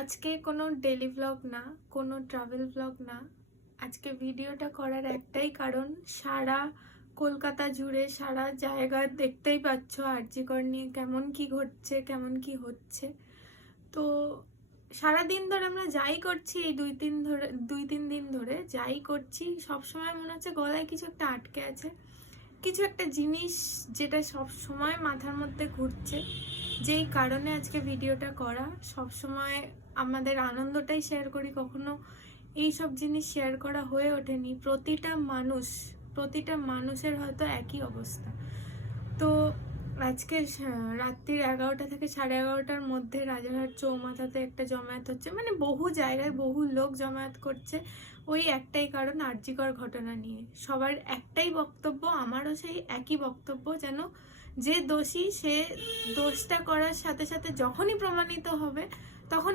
আজকে কোনো daily blog না, কোনো ট্রাভেল ব্লগ না। আজকে ভিডিওটা করার একটাই কারণ, সারা কলকাতা জুড়ে সারা জায়গা দেখতেই পাচ্ছ আরজি কর নিয়ে কেমন কি ঘটছে, কেমন কি হচ্ছে। তো সারা দিন ধরে আমরা যাই করছি, এই দুই তিন দিন ধরে যাই করছি, সব সময় মনে হচ্ছে গলায় কিছু একটা আটকে আছে, কিছু একটা জিনিস যেটা সব সময় মাথার মধ্যে ঘুরছে। যেই কারণে আজকে ভিডিওটা করা। সব সময় আমাদের আনন্দটাই শেয়ার করি, কখনো এই সব জিনিস শেয়ার করা হয়ে ওঠেনি। প্রতিটা মানুষের হয়তো একই অবস্থা। তো আজকে রাত্রির 11টা থেকে 11:30টার মধ্যে রাজারহাট চৌমাথাতে একটা জমায়েত হচ্ছে, মানে বহু জায়গায় বহু লোক জমায়েত করছে। ওই একটাই কারণ, আরজি কর ঘটনা নিয়ে সবার একটাই বক্তব্য, আমারও সেই একই বক্তব্য, যেন যে দোষী সে দোষটা করার সাথে সাথে যখনই প্রমাণিত হবে তখন